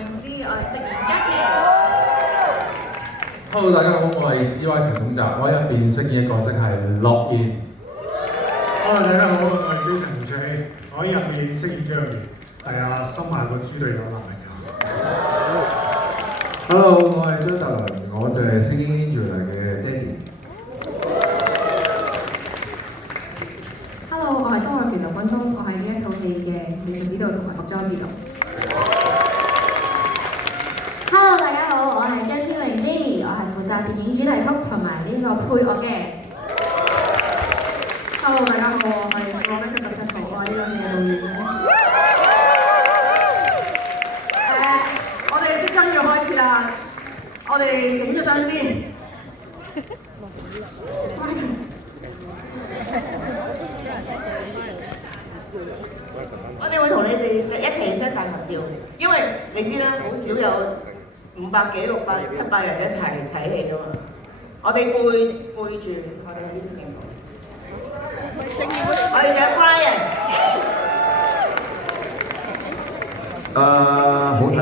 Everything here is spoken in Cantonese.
泳師，我係飾演嘉琪。Hello， 大家好，我係 CY 程統澤，我喺入邊飾演嘅角色係樂燕。Hello， 大家好，我係 Jason 胡卓羲，我喺入面飾演張耀賢，係啊，收埋個豬隊友男朋友。Hello， 我係張達良，我就係飾演 Angela 嘅爹哋。Hello， 我係當愛肥劉君東，我係呢一套戲嘅美術指導同埋服裝指導。Hello， 大家好，我係張天穎 Jamie， 我係負責電影主題曲同埋呢個配樂嘅。Hello， 大家好，我係Veronica Basetto， 我係呢個戲嘅導演。我哋即將要開始啦，我哋影咗相先。我哋會同你哋一齊影張大合照，因為你知啦，好少有500幾、600、700人一齊睇戲㗎嘛。我哋背住，我哋喺呢邊影。我哋仲有 Brian。好睇。